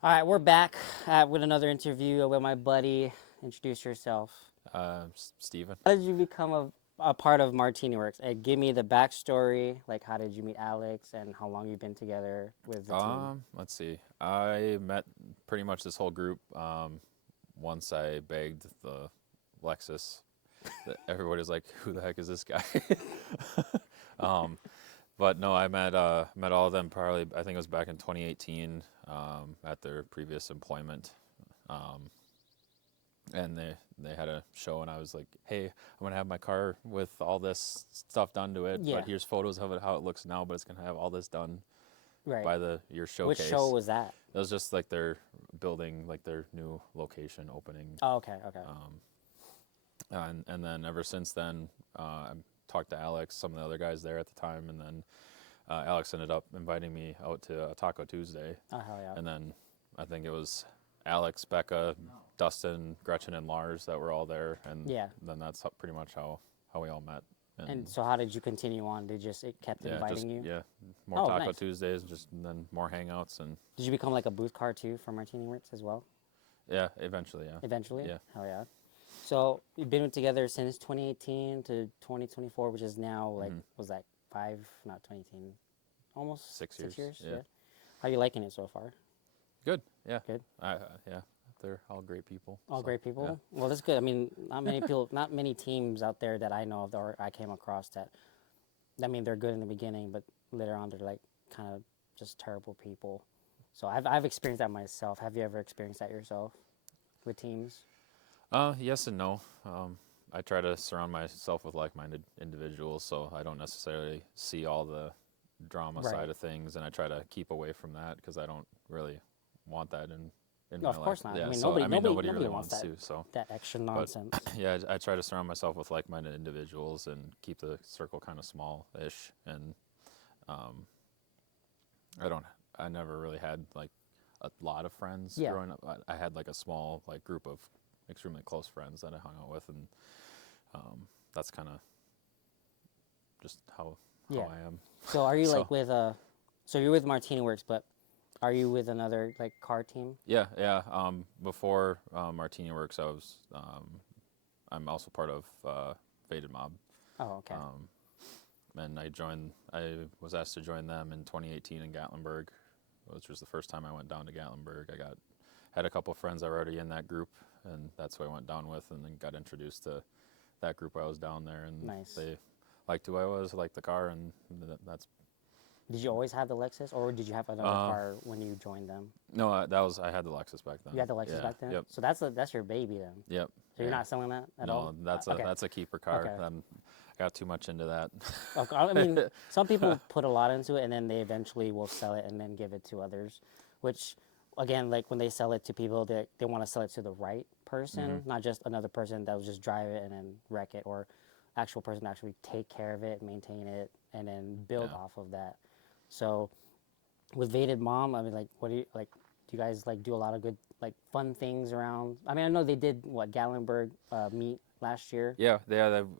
All right, we're back with another interview with my buddy. Introduce yourself. Steven. How did you become a part of MartiniWorks? Give me the backstory. Like, how did you meet Alex, and how long you've been together with the team? Let's see. I met pretty much this whole group once I bagged the Lexus. Everybody was like, "Who the heck is this guy?" um, but no, I met all of them probably. I think it was back in 2018 at their previous employment. Um, and they had a show, and I was like, "Hey, I'm gonna have my car with all this stuff done to it, Yeah, but here's photos of it how it looks now, but it's gonna have all this done right. by the your Which show showcase." was that? It was just like their building, like their new location opening, Oh, okay, okay. and then ever since then, I talked to Alex, some of the other guys there at the time, and then Alex ended up inviting me out to a Taco Tuesday, Oh, hell yeah. and then I think it was Alex, Becca, Dustin, Gretchen, and Lars that were all there, and Yeah. then that's pretty much how we all met. And so, how did you continue on? Did it kept Yeah, just inviting you? yeah, more Oh, Taco nice. Tuesdays, just and then more hangouts, and Did you become like a booth car too for MartiniWorks as well? yeah, eventually, yeah, Eventually? yeah, Hell yeah. So you've been together since 2018 to 2024, which is now like, was that five, not 2018, almost 6 years, 6 years? yeah, Yeah. How are you liking it so far? good, yeah, Good. yeah, they're all great people, All so great yeah, people? Well, that's good. I mean, not many people, not many teams out there that I know of or I came across that, I mean, they're good in the beginning, but later on they're like kind of just terrible people. So I've experienced that myself. Have you ever experienced that yourself with teams? yes and no. I try to surround myself with like-minded individuals, so I don't necessarily see all the drama Right. side of things, and I try to keep away from that because I don't really want that in No, my of life. course not. I Yeah, mean, so nobody, I mean nobody, nobody nobody really wants wants to. So, that extra but nonsense. yeah, I try to surround myself with like-minded individuals and keep the circle kind of small-ish. And I don't, I never really had like a lot of friends Yeah. growing up. I had like a small like group of extremely close friends that I hung out with, and that's kind of just how Yeah. I am. So are you like So with so you're with MartiniWorks, but are you with another like car team? yeah, yeah. Before MartiniWorks, I'm also part of Faded Mob, Oh, okay. and I was asked to join them in 2018 in Gatlinburg, which was the first time I went down to Gatlinburg. Had a couple friends that were already in that group, and that's who I went down with, and then got introduced to that group while I was down there, and Nice. they liked who I was, liked the car, and that's Did you always have the Lexus, or did you have another uh, car when you joined them? no, that was I had the Lexus back then. You had the Lexus Yeah, back then, yep, so that's your baby then. yep, So you're yeah. not selling that at No, all? Okay. that's a keeper car. Okay. I got too much into that. Okay. I mean, some people put a lot into it, and then they eventually will sell it and then give it to others, which, again, like when they sell it to people, they want to sell it to the right person, not just another person that will just drive it and then wreck it, or actual person to actually take care of it, maintain it, and then build Yeah. off of that. So with Vaded Mom, I mean, like, what do you like? Do you guys like do a lot of good, like, fun things around? I mean, I know they did what Gatlinburg meet last year. Yeah,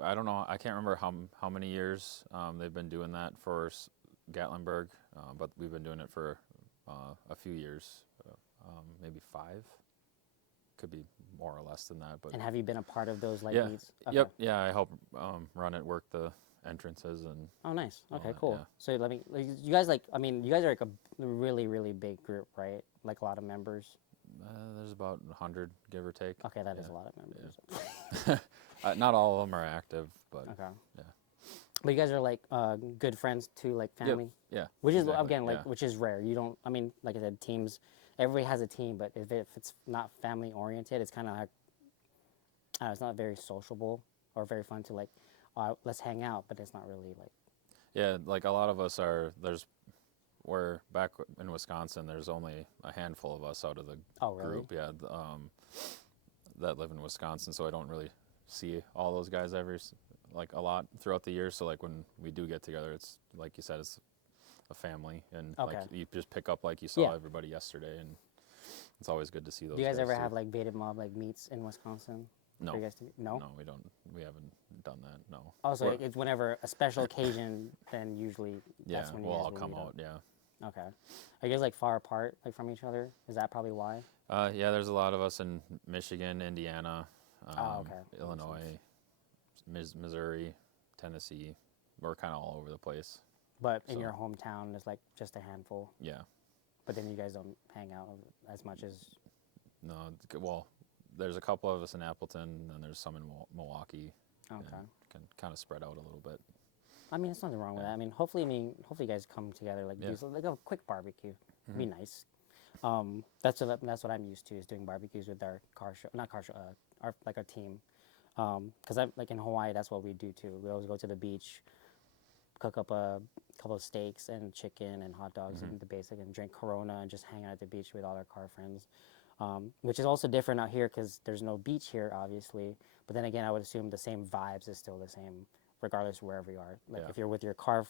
I don't know. I can't remember how many years they've been doing that for Gatlinburg, but we've been doing it for a few years, maybe 5. Could be more or less than that, but And have you been a part of those like yeah, meets? Okay. yep, yeah. I help run it, work the entrances, and Oh, nice. all Okay, that. cool. Yeah, So let me, like, you guys like, I mean, you guys are like a really, really big group, right? Like a lot of members. there's about 100, give or take. Okay, that Yeah, is a lot of members. not all of them are active, but Okay. yeah. But you guys are like good friends too, like Yep. family, Yeah. which is Exactly. again like Yeah. which is rare. You don't. I mean, like I said, teams. Everybody has a team, but if it's not family oriented, it's kind of like it's not very sociable or very fun to like, let's hang out, but it's not really like. Yeah. Like a lot of us are. We're back in Wisconsin. There's only a handful of us out of the Oh, really? group. Yeah. That live in Wisconsin, so I don't really see all those guys like a lot throughout the year. So like when we do get together, it's like you said, it's a family, and like Okay. you just pick up like you saw Yeah. everybody yesterday, and it's always good to see those. Do you guys ever too. have like Beta Mob like meets in Wisconsin? No, For you guys to, no? no, we don't. We haven't done that. No. Also, We're- it's whenever a special occasion, then usually yeah, that's when you we'll guys all will come meet up. out. Yeah. Okay. Are you guys like far apart, like from each other? Is that probably why? Yeah, there's a lot of us in Michigan, Indiana, Oh, okay. Makes Illinois, Missouri, Tennessee. We're kind of all over the place. But in So- your hometown, there's like just a handful. Yeah. But then you guys don't hang out as much as. No, well, there's a couple of us in Appleton, and there's some in Milwaukee. Okay. And can kind of spread out a little bit. I mean, there's nothing wrong with Yeah. that. hopefully you guys come together, like Yeah. do like a quick barbecue. It'd be Mm-hmm. nice. That's what I'm used to, is doing barbecues with our not car show, our team. Because I'm like in Hawaii, that's what we do too. We always go to the beach, cook up a couple of steaks and chicken and hot dogs Mm-hmm. and the basic, and drink Corona and just hang out at the beach with all our car friends. Which is also different out here because there's no beach here, obviously. But then again, I would assume the same vibes is still the same, regardless of wherever you are. Like Yeah. if you're with your car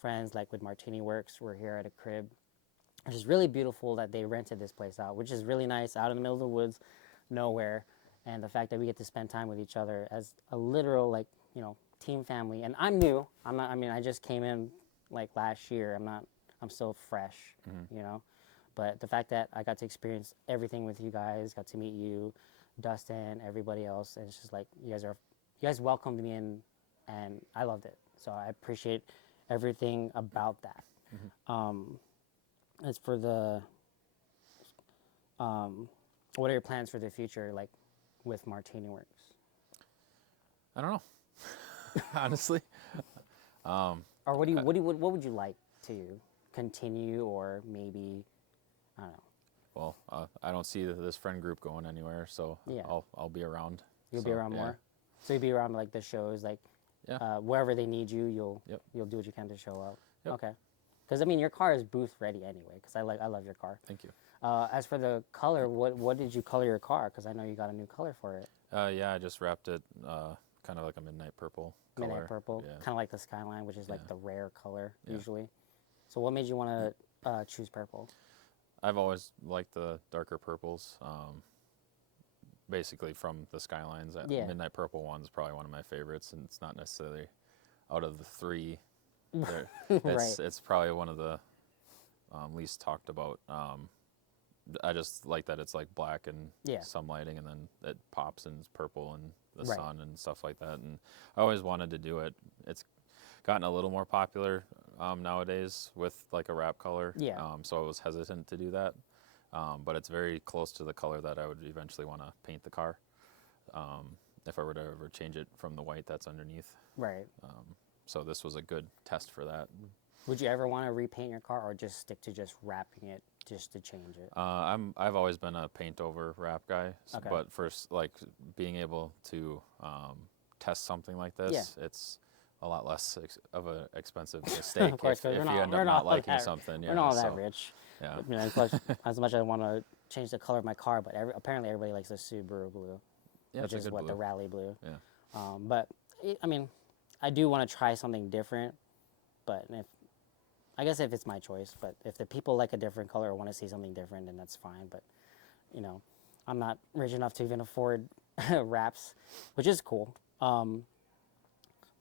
friends, like with MartiniWorks, we're here at a crib, which is really beautiful that they rented this place out, which is really nice, out in the middle of the woods, nowhere. And the fact that we get to spend time with each other as a literal, like, team family. And I'm new. I just came in like last year. I'm still fresh, But the fact that I got to experience everything with you guys, got to meet you, Dustin, everybody else, and it's just like you guys welcomed me in, and I loved it. So I appreciate everything about that. As for the, what are your plans for the future, like with MartiniWorks? I don't know. Honestly. Or what would you like to continue, or maybe, I don't know. Well, I don't see this friend group going anywhere, so Yeah. I'll be around. You'll So, be around yeah. more. So you'll be around like the shows, like Yeah. wherever they need you, Yep. you'll do what you can to show up. Yep. Okay. Because I mean, your car is booth ready anyway. Because I love your car. Thank you. As for the color, what did you color your car? Because I know you got a new color for it. Yeah, I just wrapped it kind of like a midnight purple color. Midnight purple, Yeah. kind of like the Skyline, which is like Yeah. the rare color Yeah. usually. So what made you want to choose purple? I've always liked the darker purples. Basically from the Skylines. That Yeah. midnight purple one's probably one of my favorites, and it's not necessarily out of the three. It's probably one of the least talked about. I just like that it's like black and Yeah. some lighting, and then it pops and it's purple and the Right. sun and stuff like that. And I always wanted to do it. It's gotten a little more popular nowadays with like a wrap color. Yeah. So I was hesitant to do that. But it's very close to the color that I would eventually want to paint the car. If I were to ever change it from the white that's underneath. Right. So this was a good test for that. Would you ever want to repaint your car, or just stick to just wrapping it just to change it? I've always been a paint over wrap guy, Okay. but for like being able to test something like this, it's a lot less of an expensive mistake Of course, if 'cause you we're end not up not all liking that- something. We're not all so, that rich. Yeah. I mean, as much as I want to change the color of my car, but apparently everybody likes the Subaru blue, Yeah, which it's a is good what the blue. Rally blue. Yeah. But I mean, I do want to try something different. But I guess if it's my choice, but if the people like a different color or want to see something different, then that's fine. But I'm not rich enough to even afford wraps, which is cool.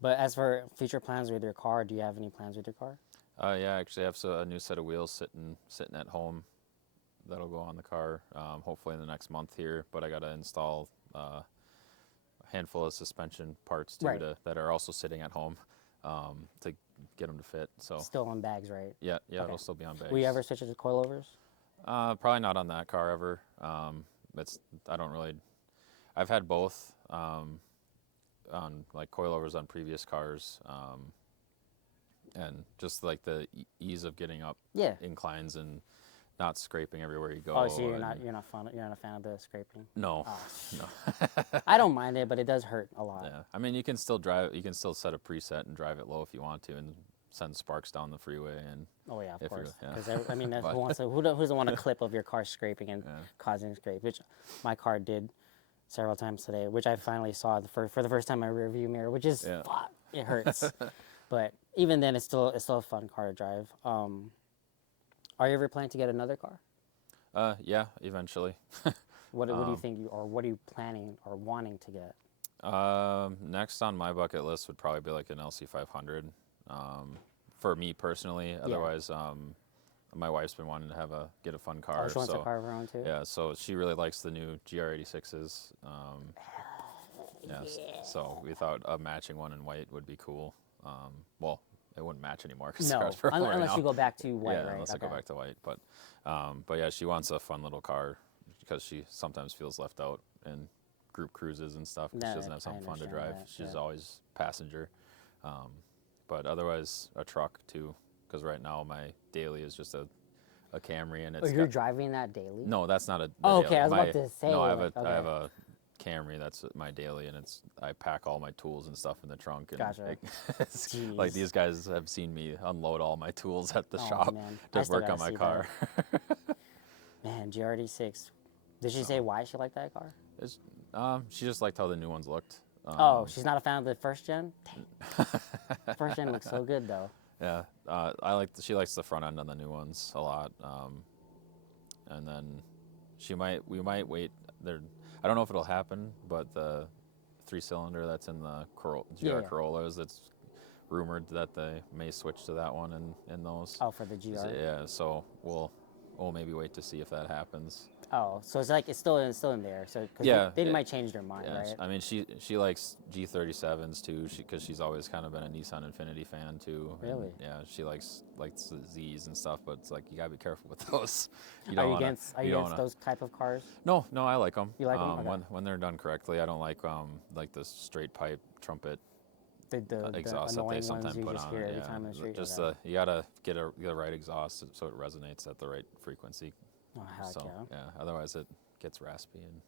But as for future plans with your car, do you have any plans with your car? Yeah, I actually have a new set of wheels sitting at home that'll go on the car hopefully in the next month here. But I got to install a handful of suspension parts too Right. that are also sitting at home to get them to fit. So Still on bags, right? yeah, Okay. it'll still be on bags. Will you ever switch it to coilovers? Probably not on that car ever. I don't really. I've had both on like coilovers on previous cars, and just like the ease of getting up Yeah. inclines and not scraping everywhere you go. Oh, so you're and- not a fan of the scraping? No, Oh. no. I don't mind it, but it does hurt a lot. Yeah, I mean you can still drive. You can still set a preset and drive it low if you want to, and send sparks down the freeway. And Oh yeah, of If you're- course. yeah. Because I mean, But- who doesn't want a clip of your car scraping and Yeah. causing scrape? Which my car did several times today. Which I finally saw for the first time in my rear view mirror. Which is Yeah. fuck, it hurts. But even then, it's still a fun car to drive. Are you ever planning to get another car? Yeah, eventually. What do you think what are you planning or wanting to get? Next on my bucket list would probably be like an LC500. For me personally, otherwise, my wife's been wanting to get a fun Oh, car. she wants So a car of her own too. yeah, so she really likes the new GR86s. So we thought a matching one in white would be cool. Well, it wouldn't match anymore because the No, car's purple right unless now. you go back to white, Yeah, right? unless I go Okay. back to white. But yeah, she wants a fun little car because she sometimes feels left out in group cruises and stuff. 'Cause No, she doesn't I have something fun to understand drive. that, She's yeah. always passenger. But otherwise, a truck too. Because right now my daily is just a Camry, and Oh, it's you're got, driving that daily? no, that's not a. Oh, daily. okay, I was My- about to say, No, I like, have okay. a Camry. That's my daily, and I pack all my tools and stuff in the trunk. And Gotcha. it's like Jeez. these guys have seen me unload all my tools at the Oh, shop man. I to still work gotta on my see car. Man, GRD6. Did she say why she liked that car? She just liked how the new ones looked. Oh, she's not a fan of the first gen? Dang. First gen looks so good, though. Yeah, she likes the front end on the new ones a lot. And then we might wait there. I don't know if it'll happen, but the 3-cylinder that's in the GR Corollas, it's rumored that they may switch to that one in those. Oh, for the GR? Yeah, so we'll maybe wait to see if that happens. Oh, so it's like it's still in there. So cause Yeah, they might change their mind, Yeah, right? I mean, she likes G37s too, because she's always kind of been a Nissan Infiniti fan too. And, Really? yeah, she likes the Zs and stuff, but it's like you gotta be careful with those. Are you against those type of cars? No, I like them. You like 'em? Okay. When they're done correctly. I don't like the straight pipe trumpet The exhaust that they annoying sometimes ones you put just on. hear it, every yeah. time in the street. Just Okay. you gotta get the right exhaust so it resonates at the right frequency. Oh, heck So yeah. otherwise it gets raspy and.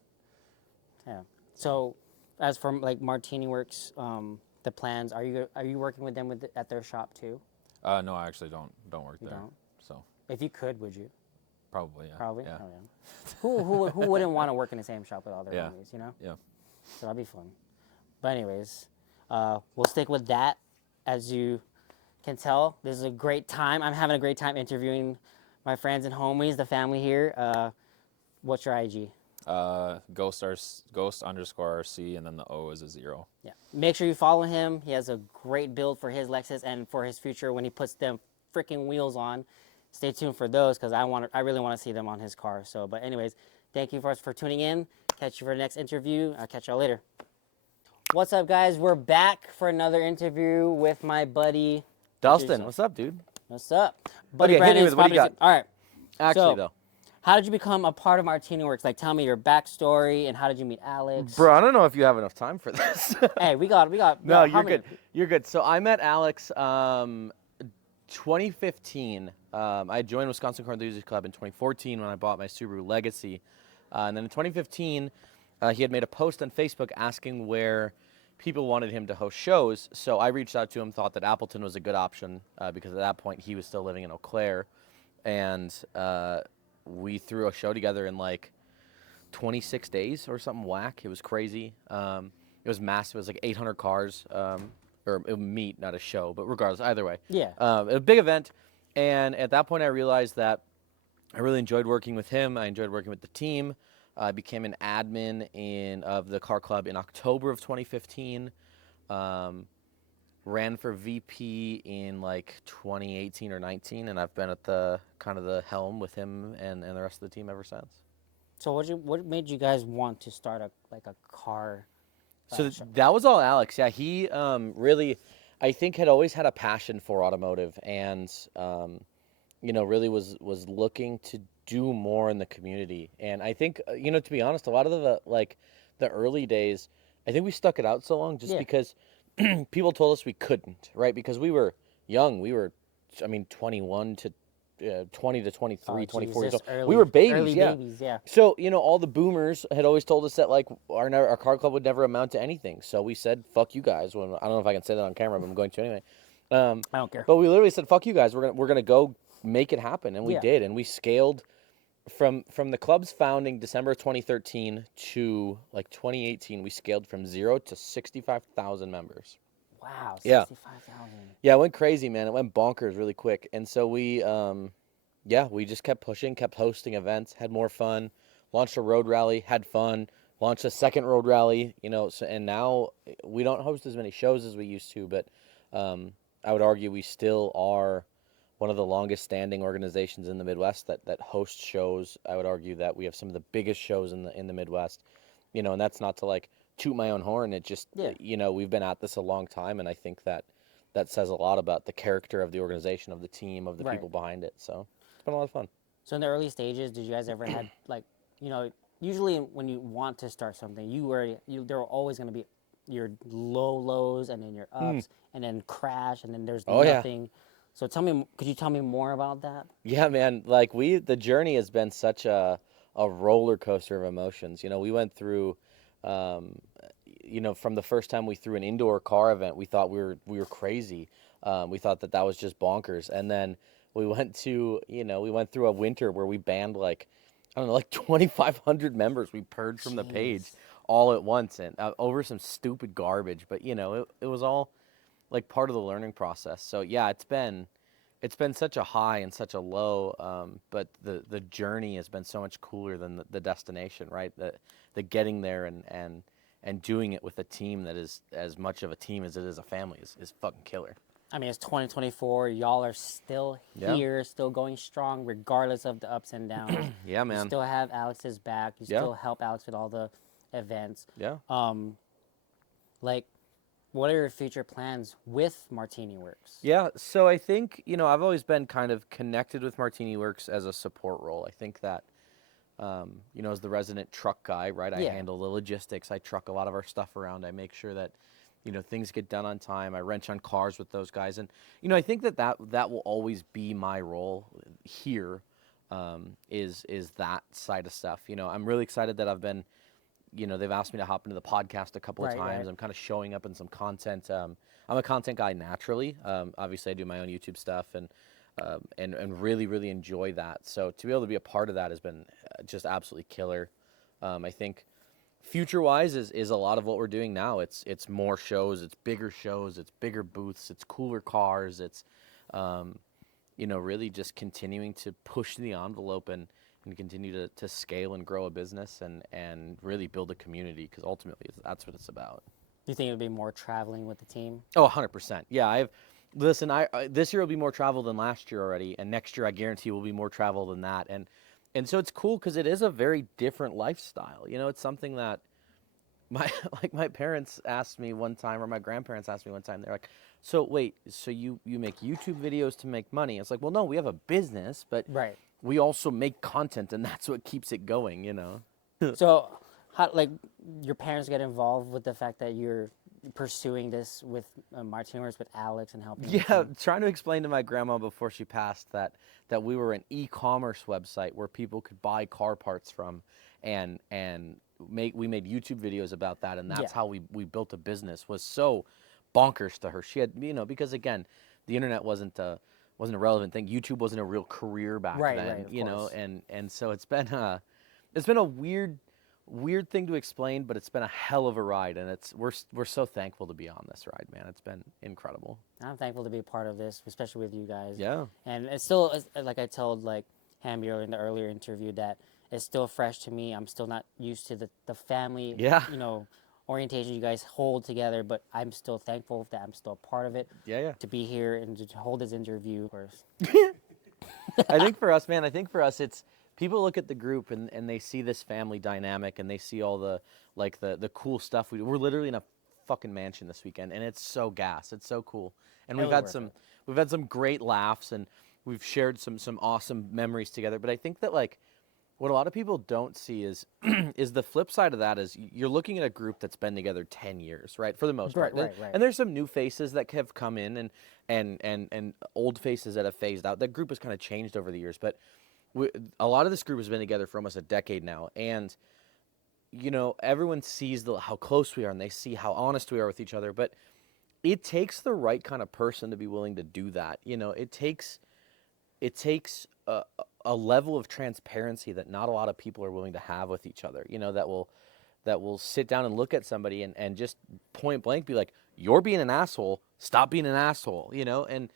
Yeah. So, as for like MartiniWorks, the plans, are you working with them at their shop too? No, I actually don't work You there. don't? So If you could, would you? probably, yeah. Probably. Yeah. Oh, yeah. Who wouldn't want to work in the same shop with all their Yeah. homies, you know? Yeah. So that'd be fun. But anyways, we'll stick with that. As you can tell, this is a great time. I'm having a great time interviewing my friends and homies, the family here. What's your IG? Ghost_RC, and then the O is a 0. Yeah. Make sure you follow him. He has a great build for his Lexus and for his future when he puts them freaking wheels on. Stay tuned for those because I really want to see them on his car. So, but anyways, thank you for tuning in. Catch you for the next interview. I'll catch y'all later. What's up, guys? We're back for another interview with my buddy Dustin, what's up, dude? What's up, buddy? Okay, hit me Brandon, with what do you got? All right. Actually, So- though, How did you become a part of MartiniWorks? Like, tell me your backstory and how did you meet Alex? bro, I don't know if you have enough time for this. Hey, we got. No, how you're many- good. You're good. So I met Alex 2015. I joined Wisconsin Car Enthusiast Club in 2014 when I bought my Subaru Legacy. And then in 2015, he had made a post on Facebook asking where people wanted him to host shows. So I reached out to him, thought that Appleton was a good option because at that point he was still living in Eau Claire. And we threw a show together in like 26 days or something whack. It was crazy. It was massive. It was like 800 cars, or a meet, not a show, but regardless, either way. Yeah. A big event. And at that point, I realized that I really enjoyed working with him. I enjoyed working with the team. I became an admin of the car club in October of 2015. Ran for VP in like 2018 or 19, and I've been at the kind of the helm with him and the rest of the team ever since. So what made you guys want to start a car? So shop? that was all Alex. Yeah, he really, I think, had always had a passion for automotive, and really was looking to do more in the community. And I think, to be honest, a lot of the early days, I think we stuck it out so long just Yeah. because people told us we couldn't, right? Because we were young. We were, 21 to 20 to 23, 24 years Jesus, old. We were babies, early yeah. babies, yeah. So, all the boomers had always told us that, like, our car club would never amount to anything. So we said, fuck you guys. Well, I don't know if I can say that on camera, but I'm going to anyway. I don't care. But we literally said, fuck you guys. We're gonna go make it happen. And we Yeah. did. And we scaled from the club's founding December 2013 to, like, 2018. We scaled from 0 to 65,000 members. Wow, Yeah. 65,000. Yeah, it went crazy, man. It went bonkers really quick. And so we just kept pushing, kept hosting events, had more fun, launched a road rally, had fun, launched a second road rally, and now we don't host as many shows as we used to, but I would argue we still are one of the longest standing organizations in the Midwest that hosts shows. I would argue that we have some of the biggest shows in the Midwest, and that's not to like toot my own horn. It just, we've been at this a long time, and I think that says a lot about the character of the organization, of the team, of the people behind it. So it's been a lot of fun. So in the early stages, did you guys ever had like, usually when you want to start something, there are always going to be your lows and then your ups and then crash and then there's nothing. So could you tell me more about that? Yeah, man. Like the journey has been such a roller coaster of emotions. We went through, from the first time we threw an indoor car event, we thought we were crazy. We thought that was just bonkers. And then we went through a winter where we banned like 2,500 members. We purged from the page all at once and over some stupid garbage. But it was all like part of the learning process. So yeah, it's been such a high and such a low, but the journey has been so much cooler than the destination, right? The getting there and doing it with a team that is as much of a team as it is a family is fucking killer. I mean, it's 2024. Y'all are still here, still going strong, regardless of the ups and downs. Yeah, man. You still have Alex's back. You still help Alex with all the events. Yeah. What are your future plans with MartiniWorks? Yeah, so I think, I've always been kind of connected with MartiniWorks as a support role. I think that, as the resident truck guy, right, I handle the logistics. I truck a lot of our stuff around. I make sure that, things get done on time. I wrench on cars with those guys. And, I think that will always be my role here, is that side of stuff. I'm really excited that I've been, they've asked me to hop into the podcast a couple of times. Right. I'm kind of showing up in some content. I'm a content guy naturally. Obviously, I do my own YouTube stuff and really, really enjoy that. So to be able to be a part of that has been just absolutely killer. I think future-wise is a lot of what we're doing now. It's more shows, it's bigger booths, it's cooler cars. It's, really just continuing to push the envelope and continue to scale and grow a business and really build a community, because ultimately that's what it's about. Do you think it would be more traveling with the team? Oh, 100%. Yeah, this year will be more travel than last year already, and next year I guarantee will be more travel than that. And so it's cool because it is a very different lifestyle. It's something that my parents asked me one time, or my grandparents asked me one time. They're like, "So wait, so you make YouTube videos to make money?" It's like, well, no, we have a business, but right. We also make content, and that's what keeps it going, So, how your parents get involved with the fact that you're pursuing this with MartiniWorks with Alex and helping? Yeah, trying to explain to my grandma before she passed that we were an e-commerce website where people could buy car parts from, and we made YouTube videos about that, and that's how we built a business, was so bonkers to her. She had, because again, the internet wasn't a relevant thing. YouTube wasn't a real career back then, and so it's been a weird thing to explain, but it's been a hell of a ride, and we're so thankful to be on this ride, man. It's been incredible. I'm thankful to be a part of this, especially with you guys. Yeah. And it's still, like I told Hamby in the earlier interview, that it's still fresh to me. I'm still not used to the family, orientation you guys hold together, but I'm still thankful that I'm still a part of it. Yeah. To be here and to hold this interview, of course. I think for us, it's people look at the group and they see this family dynamic and they see all the cool stuff we do. We're literally in a fucking mansion this weekend, and it's so gas. It's so cool. And we've had some great laughs, and we've shared some awesome memories together. But I think that what a lot of people don't see is the flip side of that is you're looking at a group that's been together 10 years, right? For the most part. Right. And there's some new faces that have come in and old faces that have phased out. That group has kind of changed over the years, but a lot of this group has been together for almost a decade now. And, everyone sees how close we are, and they see how honest we are with each other, but it takes the right kind of person to be willing to do that. It takes a level of transparency that not a lot of people are willing to have with each other, that will sit down and look at somebody and just point blank be like, you're being an asshole, stop being an asshole, and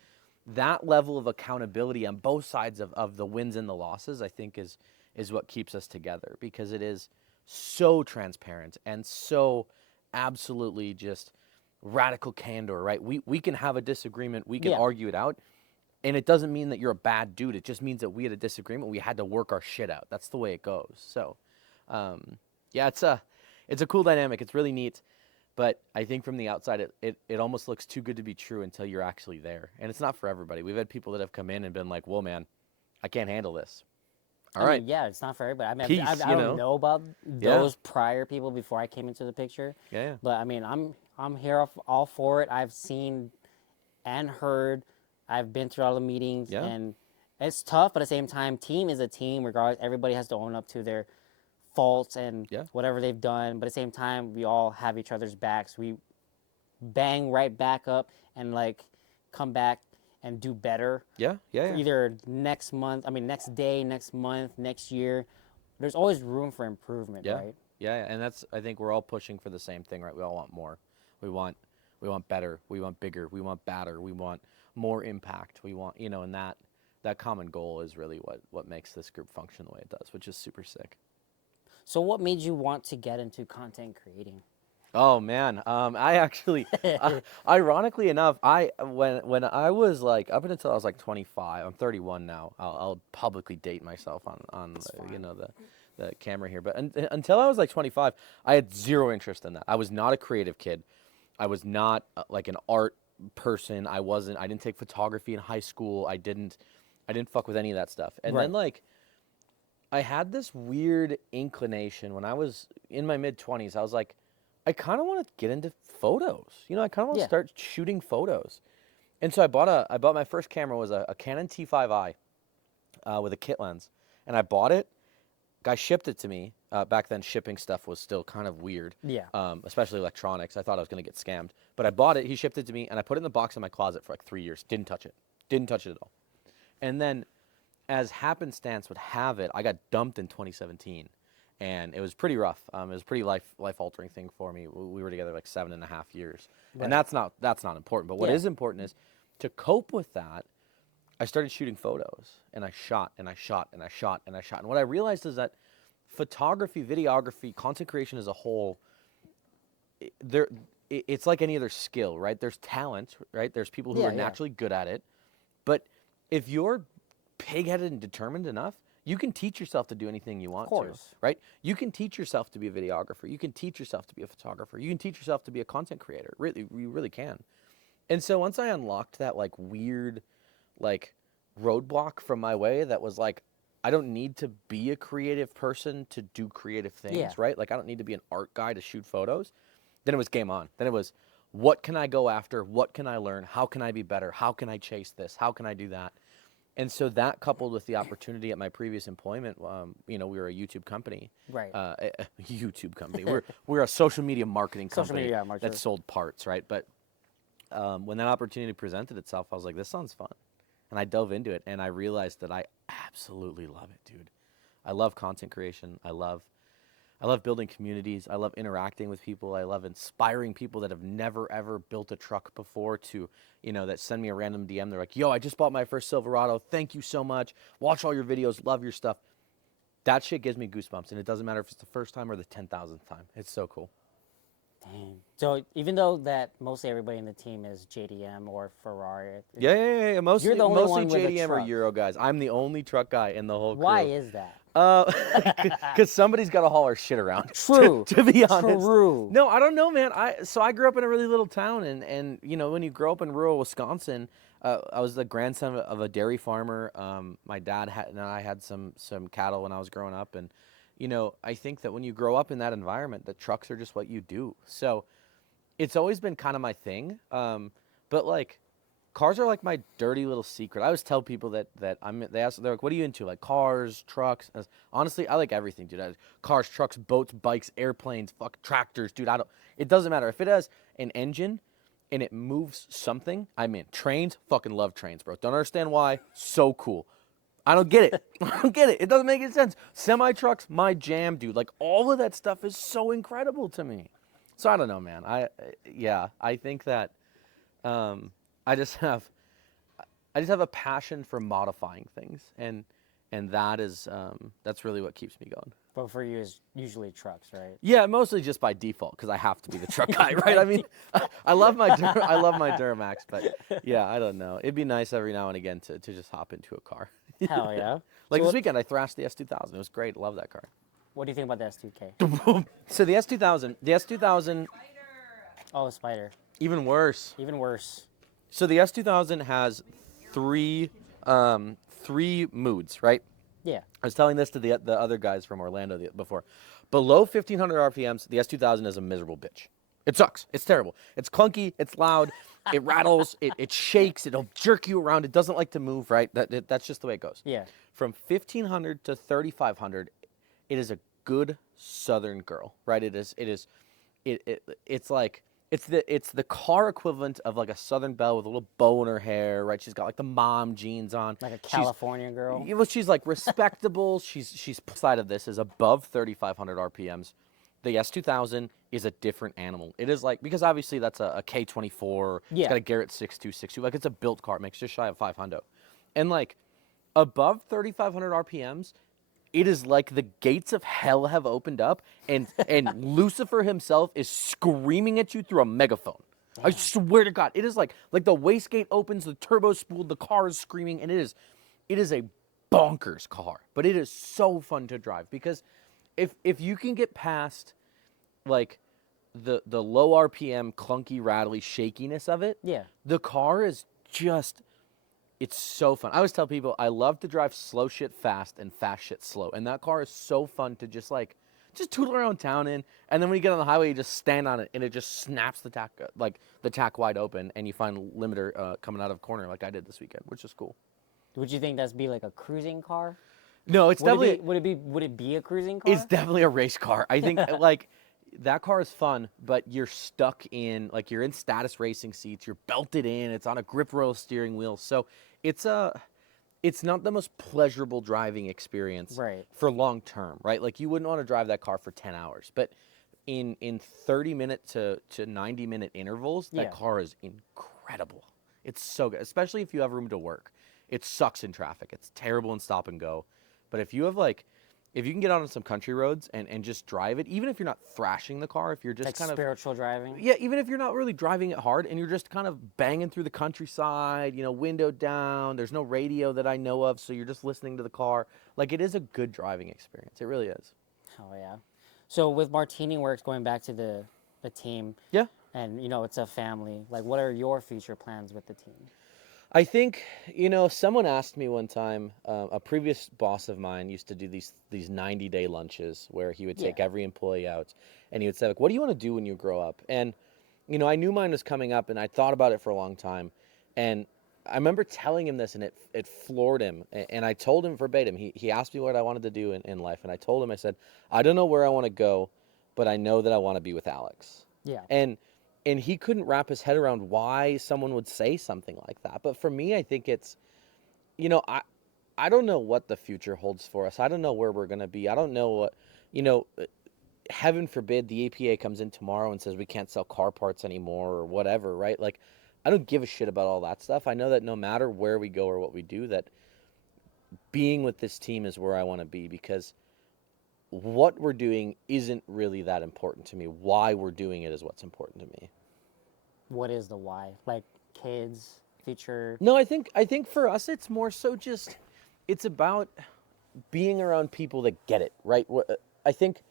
that level of accountability on both sides of the wins and the losses, I think is what keeps us together, because it is so transparent and so absolutely just radical candor, right? We can have a disagreement, we can argue it out, And it doesn't mean that you're a bad dude. It just means that we had a disagreement. We had to work our shit out. That's the way it goes. So, yeah, it's a cool dynamic. It's really neat. But I think from the outside, it almost looks too good to be true until you're actually there. And it's not for everybody. We've had people that have come in and been like, whoa, man, I can't handle this. All right. mean, yeah, it's not for everybody. I mean, Peace, I don't know about Yeah. those prior people before I came into the picture. Yeah. But I mean, I'm here all for it. I've seen and heard. I've been through all the meetings, Yeah. and it's tough. But at the same time, team is a team. Regardless, everybody has to own up to their faults and Yeah. whatever they've done. But at the same time, we all have each other's backs. We bang right back up and like come back and do better. Yeah. Yeah. Either next month, I mean, next day, next month, next year. There's always room for improvement, Yeah. right? Yeah. And I think we're all pushing for the same thing, right? We all want more. We want better. We want bigger. We want badder. We want more impact. We want, and that common goal is really what makes this group function the way it does, which is super sick. So what made you want to get into content creating? Oh man, I actually, ironically enough, when I was like up until I was like 25, I'm 31 now. I'll publicly date myself on the camera here, but until I was like 25, I had zero interest in that. I was not a creative kid. I was not like an art person. I didn't take photography in high school. I didn't fuck with any of that stuff. And then like, I had this weird inclination when I was in my mid-20s. I was like, I kind of want to get into photos. I kind of want to start shooting photos. And so I bought my first camera was a Canon T5i with a kit lens. And I bought it. Guy shipped it to me. Back then, shipping stuff was still kind of weird. Yeah. Especially electronics. I thought I was going to get scammed. But I bought it. He shipped it to me. And I put it in the box in my closet for like 3 years. Didn't touch it. Didn't touch it at all. And then, as happenstance would have it, I got dumped in 2017. And it was pretty rough. It was a pretty life-altering thing for me. We were together like 7.5 years. And that's not important. But what is important is to cope with that, I started shooting photos. And I shot, and I shot, and I shot, and I shot. And what I realized is that photography, videography, content creation as a whole, it's like any other skill, right? There's talent, right? There's people who are naturally good at it. But if you're pig-headed and determined enough, you can teach yourself to do anything you want to, right? You can teach yourself to be a videographer. You can teach yourself to be a photographer. You can teach yourself to be a content creator. Really, you really can. And so once I unlocked that like weird, like roadblock from my way that was like, I don't need to be a creative person to do creative things, right? Like I don't need to be an art guy to shoot photos. Then it was game on. Then it was, what can I go after? What can I learn? How can I be better? How can I chase this? How can I do that? And so that coupled with the opportunity at my previous employment, we were a YouTube company. Right. A YouTube company. We're a social media marketing company that sold parts, right? But when that opportunity presented itself, I was like, this sounds fun. And I dove into it, and I realized that I absolutely love it, dude. I love content creation. I love building communities. I love interacting with people. I love inspiring people that have never, ever built a truck before to, that send me a random DM. They're like, yo, I just bought my first Silverado. Thank you so much. Watch all your videos. Love your stuff. That shit gives me goosebumps, and it doesn't matter if it's the first time or the 10,000th time. It's so cool. Dang. So even though that mostly everybody in the team is JDM or Ferrari. Yeah. Mostly, you're the only one with a JDM or truck. Euro guys. I'm the only truck guy in the whole crew. Why is that? Because somebody's got to haul our shit around. True. To be honest. True. No, I don't know, man. I grew up in a really little town, and when you grow up in rural Wisconsin, I was the grandson of a dairy farmer. My dad and I had some cattle when I was growing up, and I think that when you grow up in that environment, the trucks are just what you do. So it's always been kind of my thing. But like, cars are like my dirty little secret. I always tell people that they're like, what are you into? Like cars, trucks? Honestly, I like everything, dude. Cars, trucks, boats, bikes, airplanes, tractors, dude. It doesn't matter. If it has an engine and it moves something, I'm in. Trains, fucking love trains, bro. Don't understand why. So cool. I don't get it. It doesn't make any sense. Semi-trucks, my jam, dude. Like, all of that stuff is so incredible to me. So, I don't know, man. I think that I just have a passion for modifying things and and that is that's really what keeps me going. But for you, it's usually trucks, right? Yeah, mostly just by default because I have to be the truck guy, right? I mean, I love my Duramax, but yeah, I don't know. It'd be nice every now and again to just hop into a car. Hell yeah. Like So this weekend, I thrashed the S2000. It was great. Love that car. what do you think about the S2K? So the S2000, Oh, Spider. even worse. Even worse. So the S2000 has three moods, right? Yeah. I was telling this to the other guys from Orlando before. Below 1,500 RPMs, the S2000 is a miserable bitch. It sucks. It's terrible. It's clunky. It's loud. It rattles. It shakes. It'll jerk you around. It doesn't like to move, right? That's just the way it goes. Yeah. From 1,500 to 3,500, it is a good Southern girl, right? It's like it's the car equivalent of like a Southern belle with a little bow in her hair, right? She's got like the mom jeans on. Like a California girl. Yeah, well, she's like respectable. she's side of this is above 3,500 RPMs. The S2000 is a different animal. It is like, because obviously that's a K24. Yeah. It's got a Garrett 6262. Like it's a built car. It makes just shy of 500. And like above 3,500 RPMs, it is like the gates of hell have opened up, and Lucifer himself is screaming at you through a megaphone. I swear to God, it is like the wastegate opens, the turbo spooled, the car is screaming, and it is a bonkers car. But it is so fun to drive because if you can get past like the low RPM, clunky, rattly shakiness of it, Yeah. the car is just. It's so fun. I always tell people I love to drive slow shit fast and fast shit slow. And that car is so fun to just tootle around town in. And then when you get on the highway, you just stand on it and it just snaps the tack wide open, and you find limiter coming out of a corner like I did this weekend, which is cool. Would you think that's be like a cruising car? No, it's definitely Would it be a cruising car? it's definitely a race car. I think like that car is fun, but you're stuck in you're in status racing seats. You're belted in. It's on a grip rail steering wheel, so it's not the most pleasurable driving experience for long term, right? Like you wouldn't want to drive that car for 10 hours, but in 30-minute to 90-minute intervals, that car is incredible. It's so good, especially if you have room to work. It sucks in traffic. It's terrible in stop and go, but if you have if you can get out on some country roads and just drive it, even if you're not thrashing the car, if you're just kind of spiritual driving. Yeah, even if you're not really driving it hard and you're just kind of banging through the countryside, window down, there's no radio that I know of, so you're just listening to the car. Like it is a good driving experience. It really is. Oh yeah. So with MartiniWorks, going back to the team. Yeah. And it's a family. Like, what are your future plans with the team? I think, someone asked me one time, a previous boss of mine used to do these 90-day lunches where he would take every employee out and he would say, like, what do you want to do when you grow up? And, I knew mine was coming up and I thought about it for a long time. And I remember telling him this and it floored him. And I told him verbatim, he asked me what I wanted to do in life. And I told him, I said, I don't know where I want to go, but I know that I want to be with Alex. Yeah. And he couldn't wrap his head around why someone would say something like that. But for me, I think it's, I don't know what the future holds for us. I don't know where we're going to be. I don't know what, heaven forbid the EPA comes in tomorrow and says we can't sell car parts anymore or whatever, right? Like, I don't give a shit about all that stuff. I know that no matter where we go or what we do, that being with this team is where I want to be, because what we're doing isn't really that important to me. Why we're doing it is what's important to me. What is the why? Like kids, future? No, I think for us it's more so just it's about being around people that get it, right? I think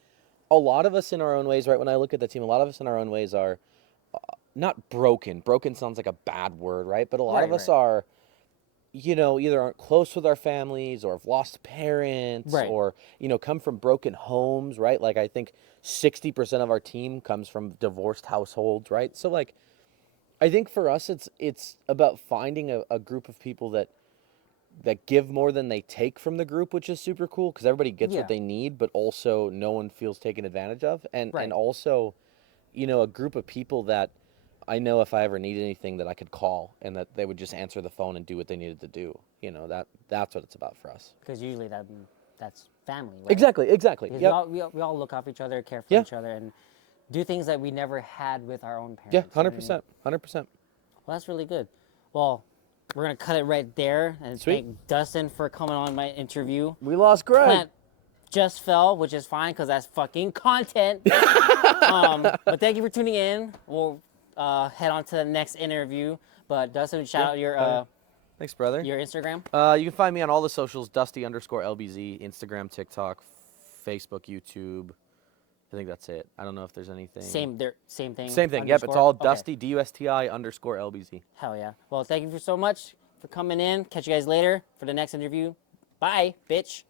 a lot of us in our own ways, right? When I look at the team, a lot of us in our own ways are not broken. Broken sounds like a bad word, right? But a lot of us are, either aren't close with our families or have lost parents or, come from broken homes, right? Like I think 60% of our team comes from divorced households, right? So like, I think for us, it's about finding a group of people that give more than they take from the group, which is super cool because everybody gets what they need, but also no one feels taken advantage of. And also, a group of people that I know if I ever need anything that I could call and that they would just answer the phone and do what they needed to do. That's what it's about for us. Because usually that's family, right? Exactly. Yep. We all look off each other, care for each other, and do things that we never had with our own parents. Yeah, 100%. 100%. Well, that's really good. Well, we're gonna cut it right there. And Sweet. thank Dustin for coming on my interview. We lost Greg. Plant just fell, which is fine because that's fucking content. But thank you for tuning in. We'll head on to the next interview. But Dustin, shout out your Thanks, brother. your Instagram. You can find me on all the socials, Dusty_LBZ, Instagram, TikTok, Facebook, YouTube. I think that's it. I don't know if there's anything. Same thing. Same thing. Yep, it's underscore? all Okay. Dusty, DUSTI_LBZ. Hell yeah. Well, thank you so much for coming in. Catch you guys later for the next interview. Bye, bitch.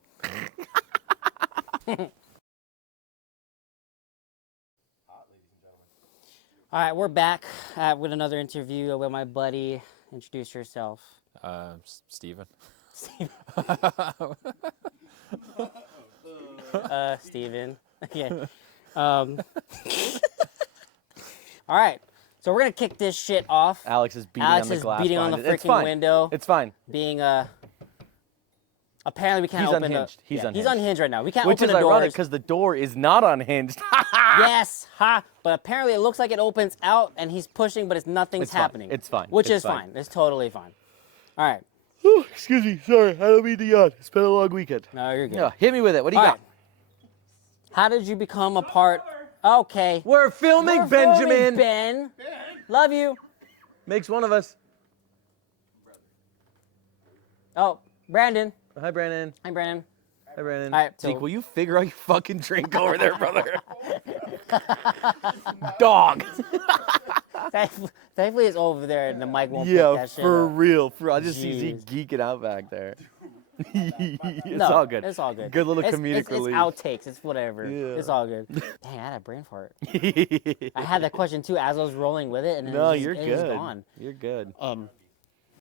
All right, we're back with another interview with my buddy. Introduce yourself. Steven. Steven. Okay. All right. So we're gonna kick this shit off. Alex is beating Alex on the is glass. beating on the behind it. It's freaking fine. window. It's fine. Being apparently we can't He's open unhinged. the. He's He's unhinged. unhinged right now. We can't Which open is the ironic doors. because the door is not unhinged. Yes, ha. But apparently it looks like it opens out and he's pushing, but nothing's It's fine. happening. It's fine. Which It's is fine. fine. It's totally fine. All right. Excuse me. Sorry. I don't mean to yawn. It's been a long weekend. No, you're good. Yeah, hit me with it. What do you All got? right. How did you become a part? Okay. We're filming, We're filming, Benjamin. Ben. Love you. Makes one of us. Oh, Brandon. Hi, Brandon. Hi, Brandon. Hi, Brandon. All right, so- Zeke, will you figure out your fucking drink over there, brother? Dog. Thankfully, it's over there and the mic won't pick Yeah, that shit for up. real. I just see Zeke Jeez. geeking out back there. It's No, all good. It's all good. Good little It's- comedic it's relief. outtakes. It's whatever. Yeah. It's all good. Dang, I had a brain fart. I had that question too as I was rolling with it, and then No, it was you're it was good. gone. You're good.